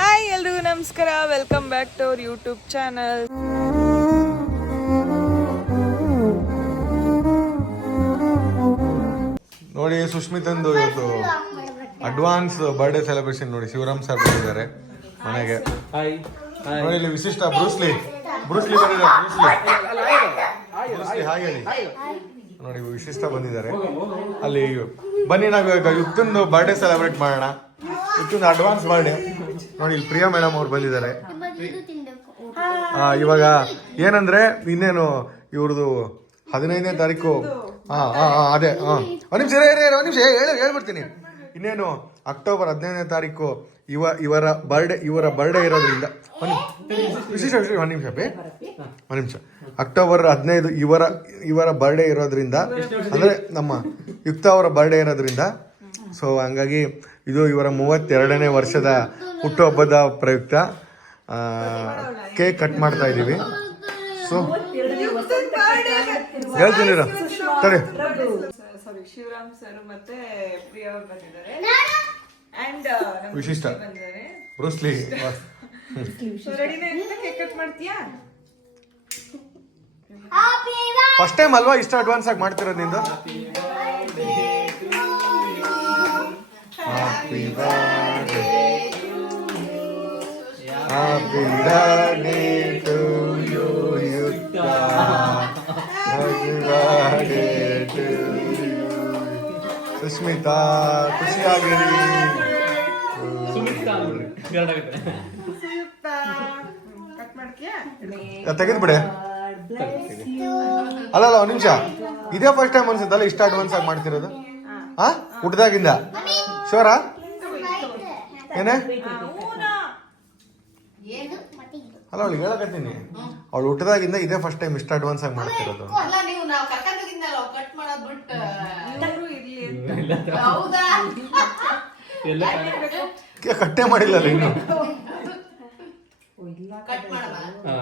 Hi ಎಲ್ರಿಗೂ ನಮಸ್ಕಾರ, welcome back to our YouTube channel. ನೋಡಿ ಸುಷ್ಮಿತಂದು ಇವತ್ತು ಅಡ್ವಾನ್ಸ್ ಬರ್ಡೇ ಸೆಲೆಬ್ರೇಷನ್ ನೋಡಿ. ಶಿವರಾಮ್ ಸರ್ ಬಂದಿದ್ದಾರೆ ಮನೆಗೆ. ನೋಡಿ ಇಲ್ಲಿ ವಿಶಿಷ್ಟ ಬ್ರೂಸ್ಲಿ ಹಾಗೆ ಹೇಳಿ. ನೋಡಿ ವಿಶಿಷ್ಟ ಬಂದಿದ್ದಾರೆ. ಅಲ್ಲಿ ಬನ್ನಿ ನಾವು ಇವಾಗ ಯುಕ್ತಂದು ಬರ್ಡೇ ಸೆಲೆಬ್ರೇಟ್ ಮಾಡೋಣ. ಯುಕ್ತಂದು ಅಡ್ವಾನ್ಸ್ ಬರ್ಡೇ. ನೋಡಿ ಇಲ್ಲಿ ಪ್ರಿಯಾ ಮೇಡಮ್ ಅವ್ರು ಬಂದಿದ್ದಾರೆ. ಇವಾಗ ಏನಂದ್ರೆ ಇನ್ನೇನು ಇವ್ರದ್ದು 15ನೇ ತಾರೀಕು. ಅದೇ ಒಂದು ನಿಮಿಷ ಹೇಳ್ಬಿಡ್ತೀನಿ. ಇನ್ನೇನು ಅಕ್ಟೋಬರ್ 15ನೇ ತಾರೀಕು ಇವರ ಬರ್ಡೇ ಇರೋದ್ರಿಂದ ಒಂದು ನಿಮಿಷ ಅಕ್ಟೋಬರ್ 15 ಇವರ ಬರ್ಡೇ ಇರೋದ್ರಿಂದ, ಅಂದರೆ ನಮ್ಮ ಯುಕ್ತ ಅವರ ಬರ್ಡೇ ಇರೋದ್ರಿಂದ, ಸೊ ಹಂಗಾಗಿ ಇದು ಇವರ 32ನೇ ವರ್ಷದ ಹುಟ್ಟುಹಬ್ಬದ ಪ್ರಯುಕ್ತ ಕೇಕ್ ಕಟ್ ಮಾಡ್ತಾ ಇದ್ದೀವಿ. ಸೊ ಹೇಳ್ತೀನಿ ಸರಿ. ಶಿವರಾಮ್ ಸರ್ ಮತ್ತೆ ಪ್ರಿಯಾ ಅವರು ಬಂದಿದ್ದಾರೆ. And Vishishta Bruce Lee cake cut ಮಾಡ್ತೀಯಾ? ಫಸ್ಟ್ ಟೈಮ್ ಅಲ್ವಾ ಇಷ್ಟ ಅಡ್ವಾನ್ಸ್ ಆಗಿ ಮಾಡ್ತಿರೋದು ನಿಂದು? Happy birthday to you Yukta, happy birthday to you Sushmita. ಖುಷಿಯಾಗಿರಿ. ತೆಗೆದು ಬಿಡೆ. ಅಲ್ಲ ಒಂದ್ ನಿಮಿಷ, ಇದೇ ಫಸ್ಟ್ ಟೈಮ್ ಅನ್ಸುತ್ತಲ್ಲ ಇಷ್ಟ ಅಡ್ವಾನ್ಸ್ ಆಗಿ ಮಾಡ್ತಿರೋದು? ಹುಟ್ಟದಾಗಿಂದ ಶೋರಾ? ಏನೇ ಅಲ್ಲ ಅವಳಿಗೆ ಹೇಳಕತ್ತೀನಿ, ಅವಳು ಹುಟ್ಟದಾಗಿಂದ ಇದೇ ಫಸ್ಟ್ ಟೈಮ್ ಇಷ್ಟ ಅಡ್ವಾನ್ಸ್ ಆಗಿ ಮಾಡ್ತಿರೋದು. ಕಟ್ಟೆ ಮಾಡಿಲ್ಲ ಇನ್ನು.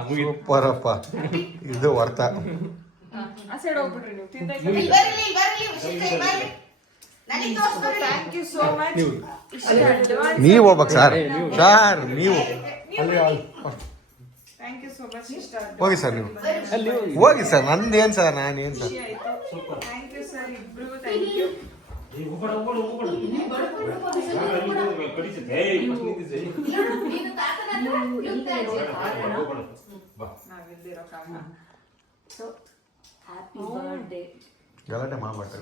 ಸೂಪರಪ್ಪ, ಇದು ವರ್ತ. ನೀವು ಹೋಗ್ಬೇಕು ಸರ್. ನೀವು ಹೋಗಿ ಸರ್, ನೀವು ಹೋಗಿ ಸರ್. ನಂದೇನ್ ಸರ್, ನಾನೇನ್ ಸರ್. ಗಲಾಟೆ ಮಾಡ್ಬಾರ್ದು.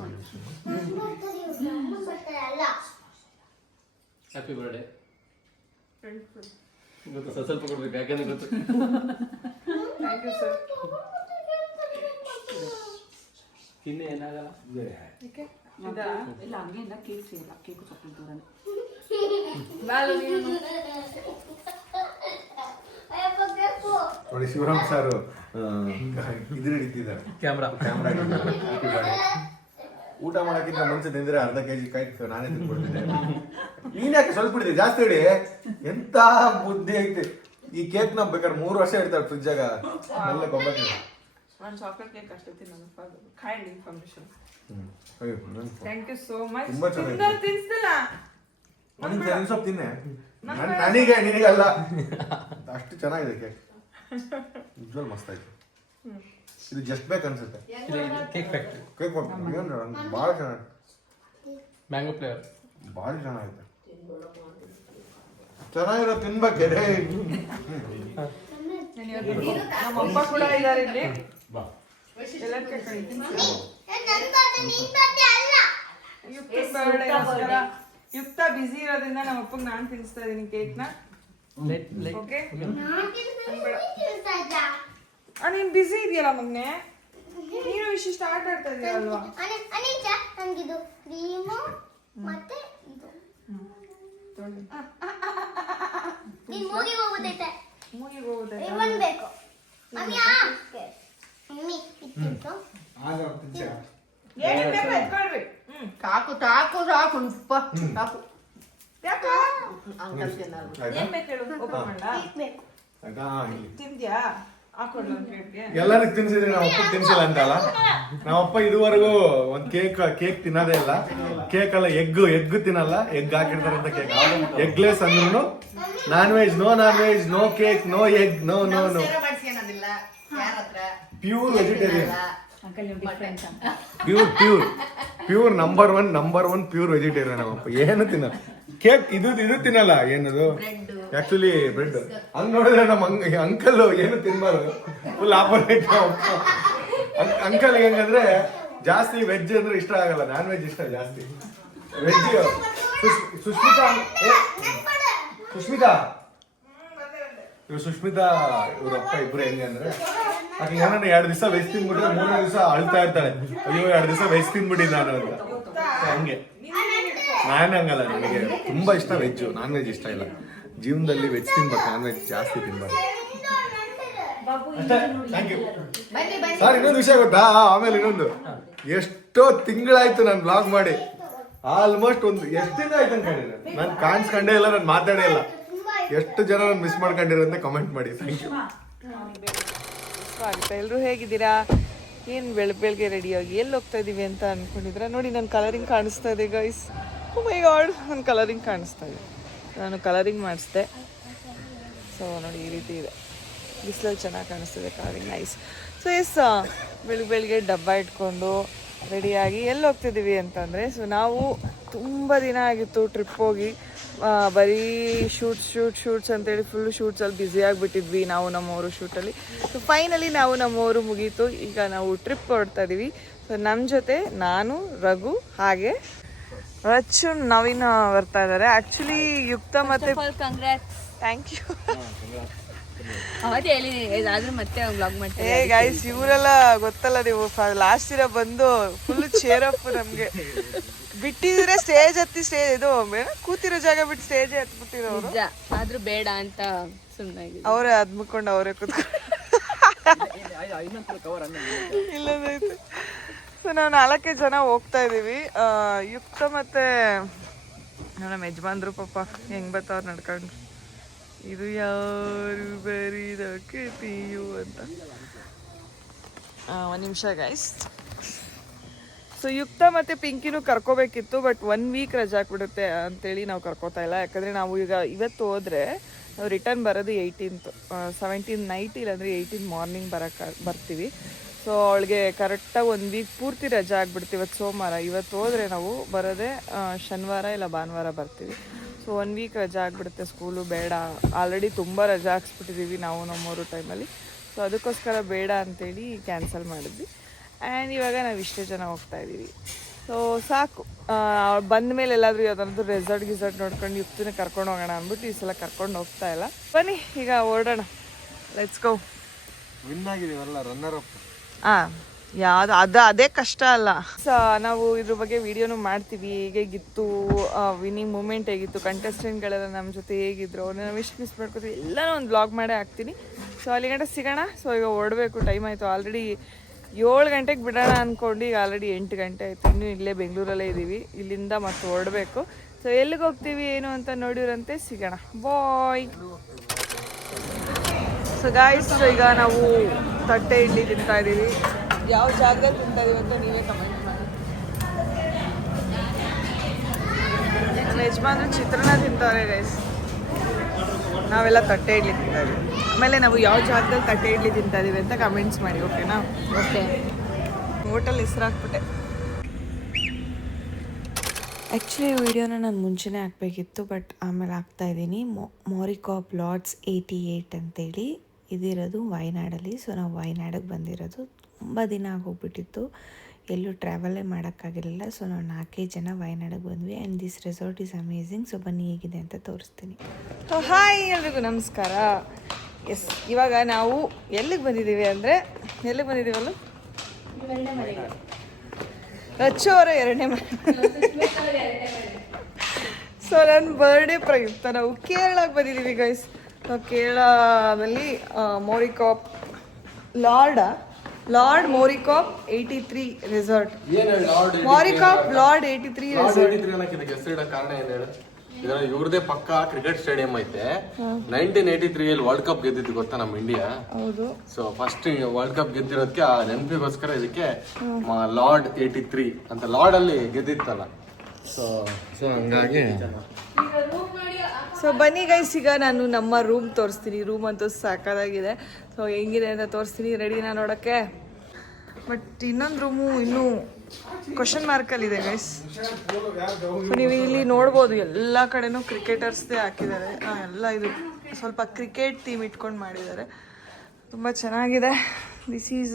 Happy birthday. ಗೊತ್ತು ಸ್ವಲ್ಪ ಕೊಡ್ಬೇಕು, ಯಾಕಂದ್ರೆ ಗೊತ್ತು. ತಿನ್ನೆ ಏನಾಗಲ್ಲ. ನೋಡಿ ಶಿವರಾಮ್ ಸರ್ ಇದ್ರ ಹಿಡಿತಿದ್ದಾರೆ, ಕ್ಯಾಮ್ರಾ ಊಟ ಮಾಡಕ್ಕಿಂತ ಮುಂಚೆ ತಿಂದ್ರೆ ಅರ್ಧ ಕೆಜಿ ಕಾಯಿ ನಾನೇ ತಿನ್ಕೊಡ್ತಿದ್ದೆ. ನೀನ್ಯಾಕೆ ಸ್ವಲ್ಪ ಹಿಡಿದೆ, ಜಾಸ್ತಿ ಹಿಡಿ. ಎಂತ ಬುದ್ಧಿ ಐತೆ. ಈ ಕೇಕ್ ನ ಬೇಕಾದ್ರೆ 3 ವರ್ಷ ಇಡ್ತಾರೆ ಫ್ರಿಜ್ಜಾಗ. ಎಲ್ಲ ಕೊಬ್ಬರಿ ಒಂದು ಚಾಕ್ಲೇಟ್ ಕೇಕ್ ಅಷ್ಟೇ ತಿನ್ನೋದು. Kind information. Thank you so much. ತುಂಬಾ ಚೆನ್ನಾಗಿದೆ. ತಿನ್ನಿಸ್ತಿಲ್ಲ ಸ್ವಲ್ಪ ತಿನ್ನೆ. ನನಗೆ ನಿನಗಲ್ಲ, ಅಷ್ಟು ಚೆನ್ನಾಗಿದೆ ಕೇಕ್. ನಿಜವಾಗ್ಲೂ ಮಸ್ತ್ ಆಯ್ತು. ಇದು ಜಸ್ಟ್ ಬೇಕ್ ಅನ್ಸುತ್ತೆ. ಕೇಕ್ ಫ್ಯಾಕ್ಟ್ರಿ ಕೇಕ್ ಭಾಳ ಚೆನ್ನಾಗಿ, ಮ್ಯಾಂಗೋ ಫ್ಲೇವರ್ ಭಾಳ ಚೆನ್ನಾಗೈತೆ. ಚೆನ್ನಾಗಿರೋ ತಿನ್ಬೇಕೆ. ನಮ್ಮ ಅಪ್ಪ ಕೂಡ ಇದ್ದಾರೆ ಇಲ್ಲಿ. ಯುಕ್ತ ಬಿಸಿ ಇರೋದ್ರಿಂದ ನಮ್ಮ ಅಪ್ಪಗೆ ನಾನು ತಿನ್ನಿಸ್ತಾ ಇದೀನಿ ಕೇಕ್ ನ. ಓಕೆ, ನೀನ್ ಬಿಸಿ ಇದೆಯಲ್ಲ ಮೊನ್ನೆ, ನೀನು ವಿಶಿಷ್ಟ ಆಟ ಆಡ್ತಾ ಇದೀಯಲ್ವಾ? ತಾಕು ತಾಕು ಸಾಕು ತಾಕು ತಿಂದ್ಯಾ? ಹಾಕೊಡ್ಲ ಒಂದು ಪ್ಲೇಟ್ಗೆ. ಎಲ್ಲರಿಗೂ ತಿನ್ಸಿದ್ರೆ ನಮ್ಮ ಅಪ್ಪ ತಿನ್ಸಿಲ್ಲ ಅಂತಲ್ಲ. ನಮ್ಮಪ್ಪ ಇದುವರೆಗೂ ಒಂದ್ ಕೇಕ್ ತಿನ್ನೋದೇ ಇಲ್ಲ. ಕೇಕ್ ಅಲ್ಲ ಎಗ್ ತಿನ್ನಲ್ಲ. Egg ಹಾಕಿರ್ತಾರಂತ cake. ಎಗ್ಲೆಸ್ ಅಂದ್ರೂ non veg, no cake, no egg, no. Pure vegetarian. Pure number one pure vegetarian ನಮ್ಮಪ್ಪ. ಏನು ತಿನ್ನಲ್ಲ. ಕೇಕ್ ಇದು ತಿನ್ನಲ್ಲ. ಏನದು ಆಕ್ಚುಲಿ ಬ್ರೆಡ್. ಹಂಗ್ ನೋಡಿದ್ರೆ ನಮ್ಮ ಅಂಕಲ್ ಏನು ತಿನ್ಬಾರ್ದು. Full opposite. ಅಂಕಲ್ ಹೆಂಗಂದ್ರೆ ಜಾಸ್ತಿ ವೆಜ್ ಅಂದ್ರೆ ಇಷ್ಟ ಆಗಲ್ಲ, ನಾನ್ ವೆಜ್ ಇಷ್ಟ ಜಾಸ್ತಿ. ವೆಜ್ ಸುಷ್ಮಿತಾ ಇವ್ರಪ್ಪ ಇಬ್ರು ಹೆಂಗೆ ಅಂದ್ರೆ ಆಕೆ ಏನಾರ 2 ದಿವಸ ವೆಜ್ ತಿನ್ಬಿಟ್ರೆ 3ನೇ ದಿವಸ ಅಳ್ತಾ ಇರ್ತಾಳೆ, ಅಯ್ಯೋ 2 ದಿವಸ ವೆಜ್ ತಿನ್ಬಿಟ್ಟಿದ್ದ ನಾನು ಅಂತ. ಹಂಗೆ ನಾನು ಹಂಗಲ್ಲ. ನನಗೆ ತುಂಬಾ ಇಷ್ಟ ವೆಜ್, ನಾನ್ ವೆಜ್ ಇಷ್ಟ ಇಲ್ಲ. ಜೀವನದಲ್ಲಿ ವೆಜ್ ತಿನ್ಬೇಕು, ನಾನ್ ವೆಜ್ ಜಾಸ್ತಿ ತಿನ್ಬಾರ್ದು. ಸರ್ ಇನ್ನೊಂದು ವಿಷಯ ಗೊತ್ತಾ? ಆಮೇಲೆ ಇನ್ನೊಂದು, ಎಷ್ಟೋ ತಿಂಗಳಾಯ್ತು ನಾನು ಬ್ಲಾಗ್ ಮಾಡಿ. ಆಲ್ಮೋಸ್ಟ್ ಎಷ್ಟು ದಿನ ಆಯ್ತು ಅನ್ಕೊಂಡಿದ್ರೆ ನಾನು ಕಾಣಿಸ್ಕೊಂಡೇ ಇಲ್ಲ, ನಾನು ಮಾತಾಡೇ ಇಲ್ಲ. ಎಷ್ಟು ಜನ ನಾನು ಮಿಸ್ ಮಾಡ್ಕೊಂಡಿರೋಂತ ಕಮೆಂಟ್ ಮಾಡಿ. Thank you. ಎಲ್ಲರೂ ಹೇಗಿದ್ದೀರಾ? ಏನು ಬೆಳಗ್ಗೆ ರೆಡಿಯಾಗಿ ಎಲ್ಲಿ ಹೋಗ್ತಾ ಇದೀವಿ ಅಂತ ಅನ್ಕೊಂಡಿದ್ರೆ ನೋಡಿ, ನನ್ನ ಕಲರಿಂಗ್ ಕಾಣಿಸ್ತಾ ಇದೆ ಗೈಸ್. ಓ ಮೈ ಗಾಡ್, ನನ್ನ ಕಲರಿಂಗ್ ಕಾಣಿಸ್ತಾ ಇದೆ. ನಾನು ಕಲರಿಂಗ್ ಮಾಡಿಸ್ದೆ. ಸೊ ನೋಡಿ ಈ ರೀತಿ ಇದೆ. ಬಿಸಿಲಲ್ಲಿ ಚೆನ್ನಾಗಿ ಕಾಣಿಸ್ತಿದೆ ಕಲರಿಂಗ್, ನೈಸ್. ಸೊ ಎಸ್, ಬೆಳಿಗ್ಗೆ ಡಬ್ಬ ಇಟ್ಕೊಂಡು ರೆಡಿಯಾಗಿ ಎಲ್ಲಿ ಹೋಗ್ತಿದ್ದೀವಿ ಅಂತಂದರೆ, ಸೊ ನಾವು ತುಂಬ ದಿನ ಆಗಿತ್ತು ಟ್ರಿಪ್ ಹೋಗಿ. ಬರೀ ಶೂಟ್ಸ್ ಅಂತೇಳಿ ಫುಲ್ಲು ಶೂಟ್ಸಲ್ಲಿ ಬ್ಯುಸಿ ಆಗಿಬಿಟ್ಟಿದ್ವಿ ನಾವು ನಮ್ಮವರು ಶೂಟಲ್ಲಿ. ಸೊ ಫೈನಲಿ ನಾವು ನಮ್ಮವರು ಮುಗೀತು. ಈಗ ನಾವು ಟ್ರಿಪ್ ಹೊರಡ್ತಾ ಇದ್ದೀವಿ. ಸೊ ನಮ್ಮ ಜೊತೆ ನಾನು, ರಘು, ಹಾಗೆ ರಚ್ಚು, ನವೀನ್ ಬರ್ತಾ ಇದ್ದಾರೆ. ಆ್ಯಕ್ಚುಲಿ ಯುಕ್ತ ಮತ್ತು ಥ್ಯಾಂಕ್ ಯು. ಏ ಗೈಸ್, ಇವರೆಲ್ಲ ಗೊತ್ತಲ್ಲ ನೀವು, ಲಾಸ್ಟ್ ಇರ ಬಂದು ಫುಲ್ ಚೇರಪ್ ನಮಗೆ ಬಿಟ್ಟಿದ್ರೆ ಸ್ಟೇಜ್ ಹತ್ತಿ ಇದು ಕೂತಿರೋ ಜಾಗ ಬಿಟ್ಟು ಸ್ಟೇಜ್ ಹತ್ಬಿಟ್ಟಿರೋರು. ಆದ್ರೂ ಬೇಡ ಅಂತ ಸುಮ್ಮನೆ ಅವರೇ ಅದ್ಮುಕೊಂಡು ಅವರೇ ಕೂತ್ಕೊಂಡು ಇಲ್ಲದೈತೆ. ಸೊ ನಾವು 4 ಜನ ಹೋಗ್ತಾ ಇದೀವಿ. ಯುಕ್ತ ಮತ್ತೆ ನಮ್ಮ ಯಜಮಾನ್ರು ಪಾಪ ಹೆಂಗ್ ಬರ್ತಾವ್ರು ನಡ್ಕೊಂಡು. ಇದು ಯಾರು ಬರೀದಕ್ಕೆ ತೀಯು ಅಂತ. 1 ನಿಮಿಷ ಗೈಸ್. ಸೊ ಯುಕ್ತ ಮತ್ತು ಪಿಂಕಿನೂ ಕರ್ಕೋಬೇಕಿತ್ತು, ಬಟ್ 1 ವೀಕ್ ರಜೆ ಹಾಕ್ಬಿಡುತ್ತೆ ಅಂತೇಳಿ ನಾವು ಕರ್ಕೋತಾ ಇಲ್ಲ. ಯಾಕಂದರೆ ನಾವು ಇವತ್ತು ಹೋದರೆ ನಾವು ರಿಟರ್ನ್ ಬರೋದು 18th, 17 ನೈಟ್ ಇಲ್ಲಾಂದರೆ 18 ಮಾರ್ನಿಂಗ್ ಬರ್ತೀವಿ. ಸೊ ಅವಳಿಗೆ ಕರೆಕ್ಟಾಗಿ 1 ವೀಕ್ ಪೂರ್ತಿ ರಜೆ ಆಗ್ಬಿಡ್ತೀವಿ. ಇವತ್ತು ಸೋಮವಾರ, ಇವತ್ತು ಹೋದರೆ ನಾವು ಬರೋದೇ ಶನಿವಾರ ಇಲ್ಲ ಭಾನುವಾರ ಬರ್ತೀವಿ. ಸೊ 1 ವೀಕ್ ರಜೆ ಆಗಿಬಿಡುತ್ತೆ, ಸ್ಕೂಲು ಬೇಡ. ಆಲ್ರೆಡಿ ತುಂಬ ರಜೆ ಹಾಕ್ಸ್ಬಿಟ್ಟಿದ್ದೀವಿ ನಾವು ನಮ್ಮೂರು ಟೈಮಲ್ಲಿ. ಸೊ ಅದಕ್ಕೋಸ್ಕರ ಬೇಡ ಅಂತೇಳಿ ಕ್ಯಾನ್ಸಲ್ ಮಾಡಿದ್ವಿ. ಆ್ಯಂಡ್ ಇವಾಗ ನಾವು ಇಷ್ಟೇ ಜನ ಹೋಗ್ತಾ ಇದ್ದೀವಿ. ಸೊ ಸಾಕು, ಬಂದ ಮೇಲೆ ಎಲ್ಲಾದರೂ ಯಾವ್ದಾದ್ರು ರೆಸಾರ್ಟ್ ನೋಡ್ಕೊಂಡು ಯುಕ್ತನೇ ಕರ್ಕೊಂಡು ಹೋಗೋಣ ಅಂದ್ಬಿಟ್ಟು ಈ ಸಲ ಕರ್ಕೊಂಡು ಹೋಗ್ತಾ ಇಲ್ಲ. ಬನ್ನಿ ಈಗ ಹೊರಡೋಣ, ಲೆಟ್ಸ್ ಗೋ. ವಿನ್ ಆಗಿದೀವಲ್ಲ, ರನ್ನರ್ ಅಪ್. ಯಾವುದು ಅದೇ ಕಷ್ಟ ಅಲ್ಲ. ನಾವು ಇದ್ರ ಬಗ್ಗೆ ವಿಡಿಯೋನು ಮಾಡ್ತೀವಿ. ಹೇಗಿತ್ತು ವಿನ್ನಿಂಗ್ ಮೂಮೆಂಟ್, ಹೇಗಿತ್ತು ಕಂಟೆಸ್ಟೆಂಟ್ಗಳೆಲ್ಲ ನಮ್ಮ ಜೊತೆ ಹೇಗಿದ್ರು, ಅವ್ರನ್ನ ನಾವು ಎಷ್ಟು ಮಿಸ್ ಮಾಡ್ಕೊತೀವಿ ಎಲ್ಲನೂ ಒಂದು ಬ್ಲಾಗ್ ಮಾಡೇ ಹಾಕ್ತೀನಿ. ಸೊ ಅಲ್ಲಿ ಗಂಟೆ ಸಿಗೋಣ. ಸೊ ಈಗ ಹೊರಡಬೇಕು, ಟೈಮ್ ಆಯಿತು. ಆಲ್ರೆಡಿ 7 ಗಂಟೆಗೆ ಬಿಡೋಣ ಅಂದ್ಕೊಂಡು ಈಗ ಆಲ್ರೆಡಿ 8 ಗಂಟೆ ಆಯಿತು. ಇನ್ನೂ ಇಲ್ಲೇ ಬೆಂಗಳೂರಲ್ಲೇ ಇದ್ದೀವಿ. ಇಲ್ಲಿಂದ ಮತ್ತೆ ಹೊರಡಬೇಕು. ಸೊ ಎಲ್ಲಿಗೆ ಹೋಗ್ತೀವಿ ಏನು ಅಂತ ನೋಡಿರಂತೆ, ಸಿಗೋಣ. ಬಾಯ್. ಸೊ ಗಾಯ್ಸ್, ಈಗ ನಾವು ತಟ್ಟೆ ಇಡ್ಲಿ ತಿಂತಾ ಇದ್ದೀವಿ. ಯಾವ ಜಾಗದಲ್ಲಿ ತಿಂತಾ ಇದೀವಿ ಅಂತ ನೀವೇ ಕಮೆಂಟ್ ಮಾಡಿ. ನಮ್ಮ ಯಜಮಾನ್ರು ಚಿತ್ರಾನ್ನ ತಿಂತಾರೆ ಗೈಸ್, ನಾವೆಲ್ಲ ತಟ್ಟೆ ಇಡ್ಲಿ ತಿಂತಾ ಇದೀವಿ. ಆಮೇಲೆ ನಾವು ಯಾವ ಜಾಗದಲ್ಲಿ ತಟ್ಟೆ ಇಡ್ಲಿ ತಿಂತಾ ಇದೀವಿ ಅಂತ ಕಮೆಂಟ್ಸ್ ಮಾಡಿ, ಓಕೆನಾ? ಓಕೆ. ಹೋಟೆಲ್ ಹೆಸರಾಕ್ಬಿಟ್ಟೆ. ಆ್ಯಕ್ಚುಲಿ ವಿಡಿಯೋನ ನಾನು ಮುಂಚೆನೇ ಹಾಕಬೇಕಿತ್ತು, ಬಟ್ ಆಮೇಲೆ ಹಾಕ್ತಾಯಿದ್ದೀನಿ. ಮೋರಿಕಾಪ್ ಲಾಡ್ಸ್ 88 ಅಂತೇಳಿ ಇದಿರೋದು ವಯನಾಡಲ್ಲಿ. ಸೊ ನಾವು ವಯನಾಡಿಗೆ ಬಂದಿರೋದು. ತುಂಬ ದಿನ ಆಗೋಗ್ಬಿಟ್ಟಿತ್ತು, ಎಲ್ಲೂ ಟ್ರಾವೆಲೇ ಮಾಡೋಕ್ಕಾಗಿರಲಿಲ್ಲ. ಸೊ ನಾವು 4 ಜನ ವಯನಾಡಿಗೆ ಬಂದ್ವಿ. And this resort is amazing. So ಬನ್ನಿ ಹೇಗಿದೆ ಅಂತ ತೋರಿಸ್ತೀನಿ. ಹಾಯ್ ಎಲ್ರಿಗೂ ನಮಸ್ಕಾರ. ಎಸ್, ಇವಾಗ ನಾವು ಎಲ್ಲಿಗೆ ಬಂದಿದ್ದೀವಿ ಅಂದರೆ, ಎಲ್ಲಿಗೆ ಬಂದಿದ್ದೀವಲ್ಲ, ರಚ್ಚು ಅವರ 2ನೇ ಮನೆ. ಸೊ ನನ್ನ ಬರ್ಡೇ ಪ್ರಯುಕ್ತ ನಾವು ಕೇರಳಕ್ಕೆ ಬಂದಿದ್ದೀವಿ ಗೈಸ್. ನಾವು ಕೇರಳದಲ್ಲಿ Morickap lord Morickap 83 resort. Morickap lord 83 resort. ಇದರ ಇವ್ರದೇ ಪಕ್ಕ ಕ್ರಿಕೆಟ್ ಸ್ಟೇಡಿಯಂ ಐತೆ 1983 ಅಲ್ಲಿ ವರ್ಲ್ಡ್ ಕಪ್ ಗೆದ್ದಿದ್ದು ಗೊತ್ತಾ ನಮ್ಮ ಇಂಡಿಯಾ. ಹೌದು. ಸೊ ಫಸ್ಟ್ ವರ್ಲ್ಡ್ ಕಪ್ ಗೆದ್ದಿರೋದಕ್ಕೆ ಆ ನೆನಪಿಗೋಸ್ಕರ ಇದಕ್ಕೆ ಲಾರ್ಡ್ 83 ಅಂತ ಲಾರ್ಡ್ ಅಲ್ಲಿ ಗೆದ್ದಿತ್ತಲ್ಲ. ಸೊ ಹಂಗಾಗಿ ಸೊ ಬನ್ನಿ ಗೈಸ್, ಈಗ ನಾನು ನಮ್ಮ ರೂಮ್ ತೋರಿಸ್ತೀನಿ. ರೂಮ್ ಅಂತೂ ಸಾಕಾಗಿದೆ. ಸೊ ಹೆಂಗಿದೆ ಅಂತ ತೋರಿಸ್ತೀನಿ. ರೆಡಿನಾ ನೋಡೋಕ್ಕೆ? ಬಟ್ ಇನ್ನೊಂದು ರೂಮು ಇನ್ನೂ ಕ್ವಶನ್ ಮಾರ್ಕಲ್ಲಿದೆ ಗೈಸ್. ಸೊ ನೀವು ಇಲ್ಲಿ ನೋಡ್ಬೋದು ಎಲ್ಲ ಕಡೆನೂ ಕ್ರಿಕೆಟರ್ಸ್ದೇ ಹಾಕಿದ್ದಾರೆ. ಎಲ್ಲ ಇದು ಸ್ವಲ್ಪ ಕ್ರಿಕೆಟ್ ಥೀಮ್ ಇಟ್ಕೊಂಡು ಮಾಡಿದ್ದಾರೆ. ತುಂಬ ಚೆನ್ನಾಗಿದೆ. This is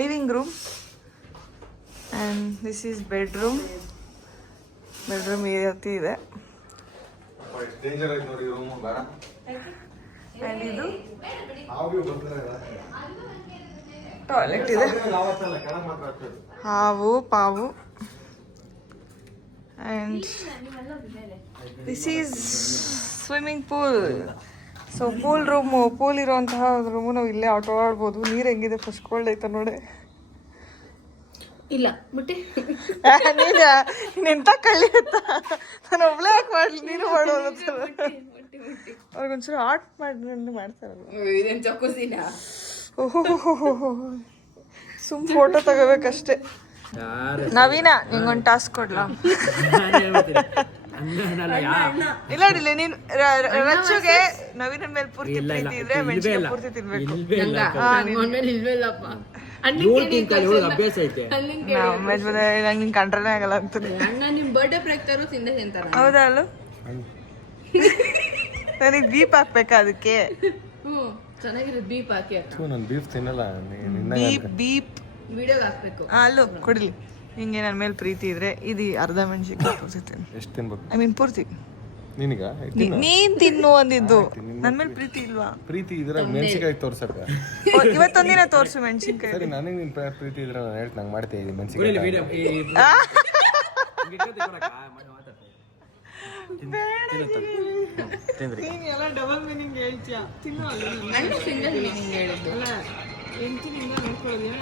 living room and this is bedroom ಈ ರೀತಿ ಇದೆ. ಆ್ಯಂಡ್ ಇದು ಟಾಯ್ಲೆಟ್ ಇದೆ. ಹಾವು ಪಾವು. And this is swimming pool. So pool ಇರೋಂತಹ ರೂಮು ನಾವು ಇಲ್ಲೇ ಆಟೋ ಆಡ್ಬೋದು. ನೀರು ಹೆಂಗಿದೆ, ಫಸ್ಟ್ ಕೋಲ್ಡ್ ಆಯ್ತಾ ನೋಡಿ. ಇಲ್ಲ ಬಿಟ್ಟೆ ನಿಂತ ಕಳ್ಳಿ ಅಂತ ನಾನು ಒಬ್ಳೆ ಯಾಕೆ ಮಾಡ್ಲಿ, ನೀನು ಮಾಡೋದು ಅವ್ರಿಗೊಂಚೂರು ಆರ್ಟ್ ಮಾಡಿ ಮಾಡ್ತಾರಲ್ಲ. ಇದೇನು ಚಕೋಸಿನ ಓಹೋ ಸುಮ್ ಫೋಟೋ ತಗೋಬೇಕಷ್ಟೇ. ನವೀನ ನಿಂಗೊಂದು ಟಾಸ್ಕ್ ಕೊಡ್ಲಾ? ಇಲ್ಲ ಅಡಿಲ್ಲ, ನೀನು ರಚ್ಚುಗೆ ನವೀನ ಮೇಲೆ ಪೂರ್ತಿ ಪ್ರೀತಿ ಇದ್ರೆ ಮೆಣಸಿನ ಪೂರ್ತಿ ತಿನ್ಬೇಕು. ಅಭ್ಯಾಸ ಐತೆ. ನಂಗೆ ಕಂಡ್ರೇ ಆಗಲ್ಲ ಅಂತ. ನಿಮ್ ಬರ್ಡೇ ಪ್ರಯುಕ್ತರು ತಿಂತಾರ. ಹೌದಾ ಅಲ್ಲ? ನನಗೆ ಬೀಪ್ ಹಾಕ್ಬೇಕಾ ಅದಕ್ಕೆ? ಚೆನ್ನಾಗಿರೋದು ಬೀಪ್ ಹಾಕಿ. ನಾನು ಬೀಫ್ ತಿನ್ನಲ್ಲ. ಬೀಪ್ ವಿಡಿಯೋಗೆ ಹಾಕ್ಬೇಕು. ಅಲ್ಲೂ ಕೊಡ್ಲಿ. ಹಿಂಗೆ ನನ್ನ ಮೇಲೆ ಪ್ರೀತಿ ಇದ್ರೆ ಇದು ಅರ್ಧ ಮೆಣಸಿನ್ಕಾಯಿ ಪೂರ್ತಿ ತಿನ್ನು. ಎಷ್ಟು ತಿನ್ಬೇಕು? ಐ ಮೀನ್ ಪೂರ್ತಿ ನಿನಗ ನೀನ್ ತಿನ್ನು ಅಂದಿದ್ದು. ನನ್ನ ಮೇಲೆ ಪ್ರೀತಿ ಇಲ್ವಾ? ಪ್ರೀತಿ ಇದ್ರೆ ಮೆಣಸಿನ್ಕಾಯಿ ತೋರ್ಸಕ್ಕ ಇವತ್ತೊಂದಿನ ತೋರ್ಸು ಮೆಣಸಿನ್ಕಾಯಿ. ಸರಿ, ನನಗೆ ನಿನ್ ಪ್ರೀತಿ ಇದ್ರೆ ನಾನು ಹೇಳ್ತೀನಿ, ನಂಗೆ ಮಾಡ್ತೇವೆ ಮೆಣಸಿನ್ಕಾಯಿ. ಡಬಲ್ ಮೀನಿಂಗ್ ಹೇಳ್ತೀಯ. ತಿನ್ನು. ಸಿಂಗಲ್ ಮೀನಿಂಗ್ ಹೇಳಿದ್ದು.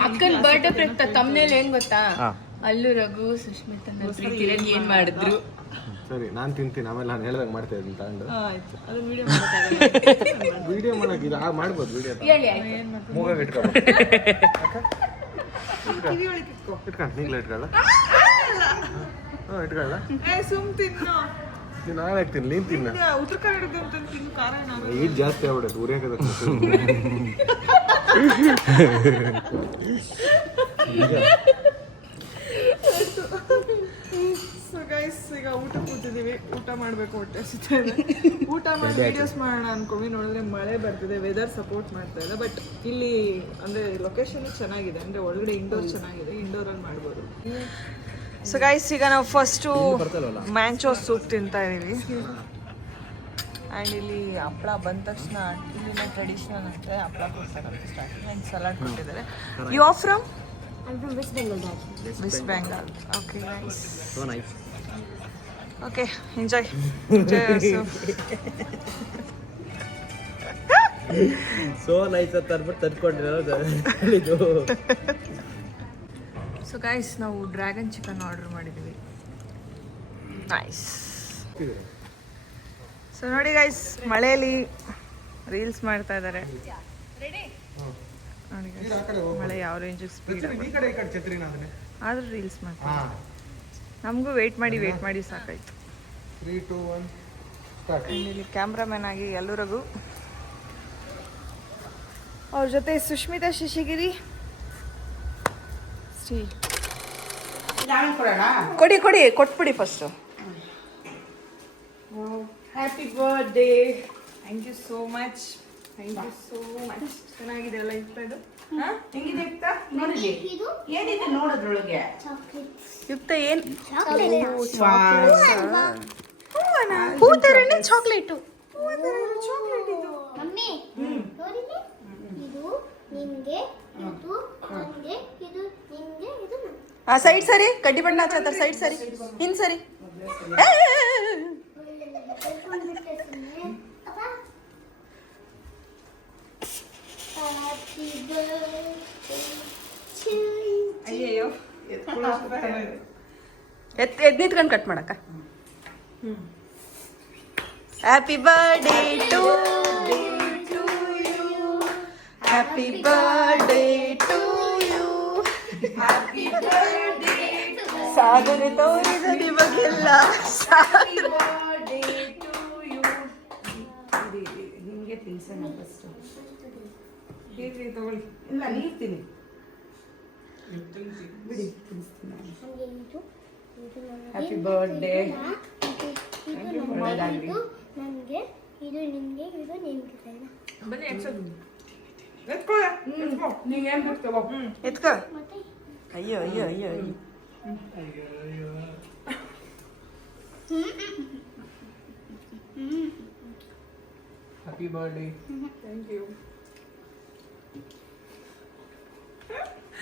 ಅಕ್ಕನ ಬರ್ಡೇ ಪ್ರಯುಕ್ತ ತಮ್ಮನೇಲಿ ಏನ್ ಗೊತ್ತಾ? ಅಲ್ಲೂ ರಘು ಸುಷ್ಮಿತಾ ಪ್ರೀತಿ ಏನ್ ಮಾಡಿದ್ರು. ಸರಿ, ನಾನು ತಿಂತೀನಿ. ಆಮೇಲೆ ನಾನು ಹೇಳ್ದಾಗ ಮಾಡ್ತೇವೆ ತಗೊಂಡು. ವಿಡಿಯೋ ಮಾಡಕ್ ಇದು ಮಾಡ್ಬೋದು. ವಿಡಿಯೋ ಮೂಗಾಗ ಇಟ್ಕೊಂಡು ನೀಗ್ಲ ಇಟ್ಕೊಳ್ಳ. ಇಟ್ಕೊಳ್ಳ. ಸುಮ್ ತಿನ್ನು. ನಾನು ಹಾಕ್ತೀನಿ, ನೀನ್ ತಿನ್ನ. ಉತ್ತರ ಕನ್ನಡದ ತಿನ್ನು. ಖಾರ ಈದ್ ಜಾಸ್ತಿ ಆಗ್ಬಿಡೋದು ಉರಿಯಾಕದ. ಸೊ ಗೈಸ್, ಈಗ ಊಟ ಕೂತಿದ್ದೀವಿ. ಊಟ ಮಾಡಬೇಕು, ಹೊಟ್ಟೆ ಹಸಿತಾ ಇದೆ. ಊಟ ಮಾಡಿ ವಿಡಿಯೋಸ್ ಮಾಡೋಣ ಅನ್ಕೊಂಡ್ವಿ. ನೋಡಿದ್ರೆ ಮಳೆ ಬರ್ತಿದೆ, ವೆದರ್ ಸಪೋರ್ಟ್ ಮಾಡ್ತಾ ಇಲ್ಲ. ಬಟ್ ಇಲ್ಲಿ ಅಂದರೆ ಲೊಕೇಶನ್ ಚೆನ್ನಾಗಿದೆ. ಅಂದರೆ ಒಳಗಡೆ ಇಂಡೋರ್ ಚೆನ್ನಾಗಿದೆ, ಇಂಡೋರಲ್ಲಿ ಮಾಡ್ಬೋದು. ಸೊ ಗೈಸ್, ಈಗ ನಾವು ಫಸ್ಟು ಮ್ಯಾಂಚೋ ಸೂಪ್ ತಿಂತಾ ಇದ್ದೀವಿ. ಆ್ಯಂಡ್ ಇಲ್ಲಿ ಹಪ್ಪಳ ಬಂದ ತಕ್ಷಣ ಇಲ್ಲಿನ ಟ್ರೆಡಿಷನಲ್ ಅಂದರೆ ಹಪ್ಪಳ ಕೊಡ್ತಾರಂತೆ ಸ್ಟಾರ್ಟಿಂಗ್. ಆ್ಯಂಡ್ ಸಲಾಡ್ ಕೊಟ್ಟಿದ್ದಾರೆ. You are from? I'm from West Bengal, Dad. West Bengal. Okay, nice. So nice. Okay, enjoy yourself. So nice ಅಂತ ಅಂದ್ಬಿಟ್ಟು ತಂದ್ಕೊಂಡಿರೋದು. ಸೊ ಗೈಸ್, ನಾವು ಡ್ರ್ಯಾಗನ್ ಚಿಕನ್ ಆರ್ಡರ್ ಮಾಡಿದ್ದೀವಿ. ನೈಸ್. ಸೊ ನೋಡಿ ಗೈಸ್, ಮಳೆಯಲ್ಲಿ ರೀಲ್ಸ್ ಮಾಡ್ತಾ ಇದ್ದಾರೆ. ನೋಡಿ ಮಳೆ ಯಾವ ರೇಂಜಿಗೆ ಸ್ಪೀಡ್ ಆದರೂ ರೀಲ್ಸ್ ಮಾಡ್ತಾರೆ. ನಮಗೂ ವೇಟ್ ಮಾಡಿ ಸಾಕಾಯ್ತು. 3, 2, 1 ಸ್ಟಾರ್ಟ್. ಇಲ್ಲಿ ಕ್ಯಾಮ್ರಾಮನ್ ಆಗಿ ಎಲ್ಲರಿಗೂ ಅವ್ರ ಜೊತೆ ಸುಷ್ಮಿತಾ ಶಶಿಗಿರಿ. ಕೊಡಿ ಕೊಟ್ಬಿಡಿ first. Happy birthday. Thank you so much. ಚೆನ್ನಾಗಿದೆ ಅಲ್ಲ ಇಷ್ಟ ಇದು? ಹೆಂಗಿದೆ ಇಷ್ಟ? ಏನಿದೆ ನೋಡೋದ್ರೊಳಗೆ? ಯುಕ್ತ ಏನು? ಹೂತರನೇ ಚಾಕ್ಲೇಟು. ಮಮ್ಮಿ ನೋಡಿದೆ, ಇದು ನಿಂಗೆ, ಇದು ನಂಗೆ, ಇದು ನಿಂಗೆ, ಇದು ನಂಗೆ. ಸೈಡ್ ಸರಿ, ಕಡ್ಡಿ ಬಣ್ಣ ಹಚ್ಚತ್ತಾರ. ಸೈಡ್ ಸರಿ, ಹಿಂದ್ ಸರಿ. Happy birthday to you. ಅಯ್ಯಯ್ಯೋ, ಎದ್ ನಿಂತ್ಕೊಂಡು ಕಟ್ ಮಾಡಕ್ಕ. Happy birthday to you, happy birthday to you, ಸಾಧನೆ ತೋರಿದ ನಿಮಗೆಲ್ಲ ನಿಮಗೆ ತಿನ್ಸೋಣ ಫಸ್ಟ್. ಇಲ್ಲ ನೀರು ತಿನ್ನಿ ಬಿಡಿ, ತಿನ್ನಿಸ್ತೀನಿ. ನನಗೆ ಇದು ಹ್ಯಾಪಿ ಬರ್ಡೇ. ಒಳ್ಳೆದಾಗಲಿ. ನನಗೆ ಇದು ನಿಮಗೆ ಇದು ನಿಮಗೆ ಸರಿನಾ? ನೀವೇನು ಬಿಡ್ತೇವ ಎತ್ಕೋ. ಮತ್ತೆ ಅಯ್ಯೋ ಅಯ್ಯೋ ಅಯ್ಯೋ ಅಯ್ಯೋ. Happy birthday.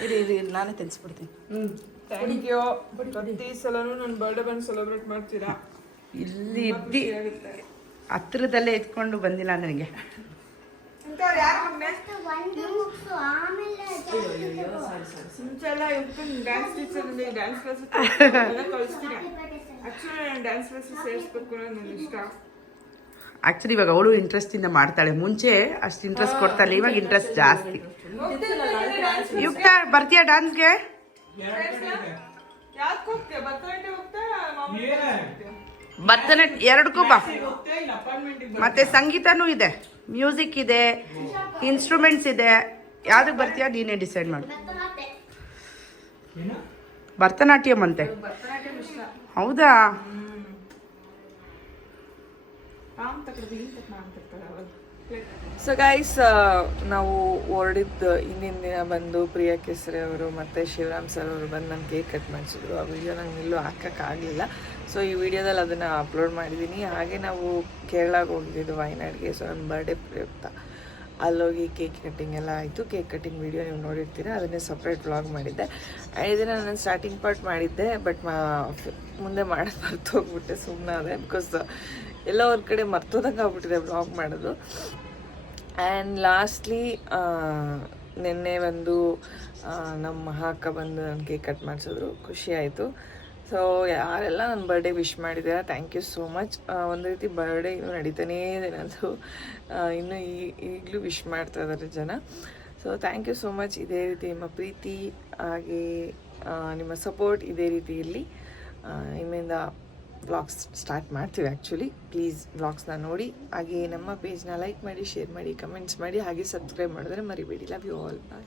ಇರಿ ಇರಿ ಇರಿ, ನಾನೇ ತಿನ್ಸ್ಬಿಡ್ತೀನಿ. Thank you. ಪ್ರತಿ ಸಲನೂ ನನ್ನ ಬರ್ಡೇ ಬಂದು ಸೆಲೆಬ್ರೇಟ್ ಮಾಡ್ತೀರಾ. ಇಲ್ಲಿ ಇದ್ದಿ ಹತ್ತಿರದಲ್ಲೇ ಎತ್ಕೊಂಡು ಬಂದಿಲ್ಲ ನನಗೆ. ಒಂದು ಮುಗ್ಸು, ಆಮೇಲೆ ಮುಂಚೆ ಎಲ್ಲ ಡ್ಯಾನ್ಸ್ ಟೀಚರ್ ಡ್ಯಾನ್ಸ್ ಕ್ಲಾಸ್ ಕಳಿಸ್ತೀನಿ. ಆಕ್ಚುಲಿ ನಾನು ಡ್ಯಾನ್ಸ್ ಕ್ಲಾಸ್ ಸೇರಿಸ್ಬೇಕು ಅನ್ನೋದು ನನ್ನ ಇಷ್ಟ. ಆಕ್ಚುಲಿ ಇವಾಗ ಅವಳು ಇಂಟ್ರೆಸ್ಟ್ ಇಂದ ಮಾಡ್ತಾಳೆ. ಮುಂಚೆ ಅಷ್ಟು ಇಂಟ್ರೆಸ್ಟ್ ಕೊಡ್ತಾಳೆ, ಇವಾಗ ಇಂಟ್ರೆಸ್ಟ್ ಜಾಸ್ತಿ. ಯುಕ್ತ ಬರ್ತೀಯಾ ಡಾನ್ಸ್ಗೆ? ಯಾಕೆ ಹೋಗ್ತೀಯ? ಭರತನಾಟ್ಯ ಹೋಗ್ತಾ ಭರತನಾಟ್ಯ ಎರಡಕ್ಕೂ ಬಾ. ಮತ್ತೆ ಸಂಗೀತನೂ ಇದೆ, ಮ್ಯೂಸಿಕ್ ಇದೆ, ಇನ್ಸ್ಟ್ರೂಮೆಂಟ್ಸ್ ಇದೆ. ಯಾವ್ದಕ್ಕೆ ಬರ್ತೀಯಾ ನೀನೇ ಡಿಸೈಡ್ ಮಾಡು. ಭರತನಾಟ್ಯಂ ಅಂತೆ. ಹೌದಾ? ಸೊ ಗೈಸ್, ನಾವು ಹೊರಡಿದ್ದು ಹಿಂದಿನ ದಿನ ಬಂದು ಪ್ರಿಯಾ ಕೇಸರಿ ಅವರು ಮತ್ತು ಶಿವರಾಮ್ ಸರ್ ಅವರು ಬಂದು ನನ್ನ ಕೇಕ್ ಕಟ್ ಮಾಡಿಸಿದ್ರು. ಆ ವಿಡಿಯೋ ನಂಗೆ ಎಲ್ಲೂ ಹಾಕೋಕ್ಕಾಗಲಿಲ್ಲ. ಸೊ ಈ ವಿಡಿಯೋದಲ್ಲಿ ಅದನ್ನು ಅಪ್ಲೋಡ್ ಮಾಡಿದ್ದೀನಿ. ಹಾಗೆ ನಾವು ಕೇರಳಗೆ ಹೋಗಿದ್ದು ವಯನಾಡ್ಗೆ. ಸೊ ನನ್ನ ಬರ್ಡೇ ಪ್ರಯುಕ್ತ ಅಲ್ಲೋಗಿ ಕೇಕ್ ಕಟ್ಟಿಂಗ್ ಎಲ್ಲ ಆಯಿತು. ಕೇಕ್ ಕಟ್ಟಿಂಗ್ ವಿಡಿಯೋ ನೀವು ನೋಡಿರ್ತೀರ, ಅದನ್ನೇ ಸಪ್ರೇಟ್ ವ್ಲಾಗ್ ಮಾಡಿದ್ದೆ. ಇದನ್ನು ನಾನು ಸ್ಟಾರ್ಟಿಂಗ್ ಪಾರ್ಟ್ ಮಾಡಿದ್ದೆ, ಬಟ್ ಮುಂದೆ ಮಾಡೋದು ಮರ್ತೋಗ್ಬಿಟ್ಟೆ. ಸುಮ್ಮನೆ ಅದೇ ಬಿಕಾಸ್ ಎಲ್ಲ ಒಂದು ಕಡೆ ಮರ್ತೋದಂಗೆ ಆಗ್ಬಿಟ್ಟಿದೆ ವ್ಲಾಗ್ ಮಾಡೋದು. ಆ್ಯಂಡ್ ಲಾಸ್ಟ್ಲಿ ನಿನ್ನೆ ಒಂದು ನಮ್ಮ ಅಕ್ಕ ಬಂದು ನನ್ನ ಕೇಕ್ ಕಟ್ ಮಾಡಿಸಿದ್ರು. ಖುಷಿ ಆಯಿತು. ಸೊ ಯಾರೆಲ್ಲ ನನ್ನ ಬರ್ಡೇ ವಿಶ್ ಮಾಡಿದ್ದೀರಾ, ಥ್ಯಾಂಕ್ ಯು ಸೋ ಮಚ್. ಒಂದು ರೀತಿ ಬರ್ಡೇ ಇನ್ನೂ ನಡೀತಾನೇ ಇದೆ ನಂದು. ಇನ್ನೂ ಈಗಲೂ ವಿಶ್ ಮಾಡ್ತಾ ಇದ್ದಾರೆ ಜನ. So thank you so much. ಇದೇ ರೀತಿ ನಿಮ್ಮ ಪ್ರೀತಿ ಹಾಗೆ ನಿಮ್ಮ ಸಪೋರ್ಟ್ ಇದೇ ರೀತಿ ಇರಲಿ. ಇನ್ಮೇಲಿಂದ ವ್ಲಾಗ್ಸ್ ಸ್ಟಾರ್ಟ್ ಮಾಡ್ತೀವಿ. ಆ್ಯಕ್ಚುಲಿ ಪ್ಲೀಸ್ ವ್ಲಾಗ್ಸ್ನ ನೋಡಿ, ಹಾಗೆ ನಮ್ಮ ಪೇಜ್ನ ಲೈಕ್ ಮಾಡಿ, ಶೇರ್ ಮಾಡಿ, ಕಮೆಂಟ್ಸ್ ಮಾಡಿ, ಹಾಗೆ ಸಬ್ಸ್ಕ್ರೈಬ್ ಮಾಡಿದ್ರೆ ಮರಿಬೇಡಿ. Love you all. ಬಾಯ್.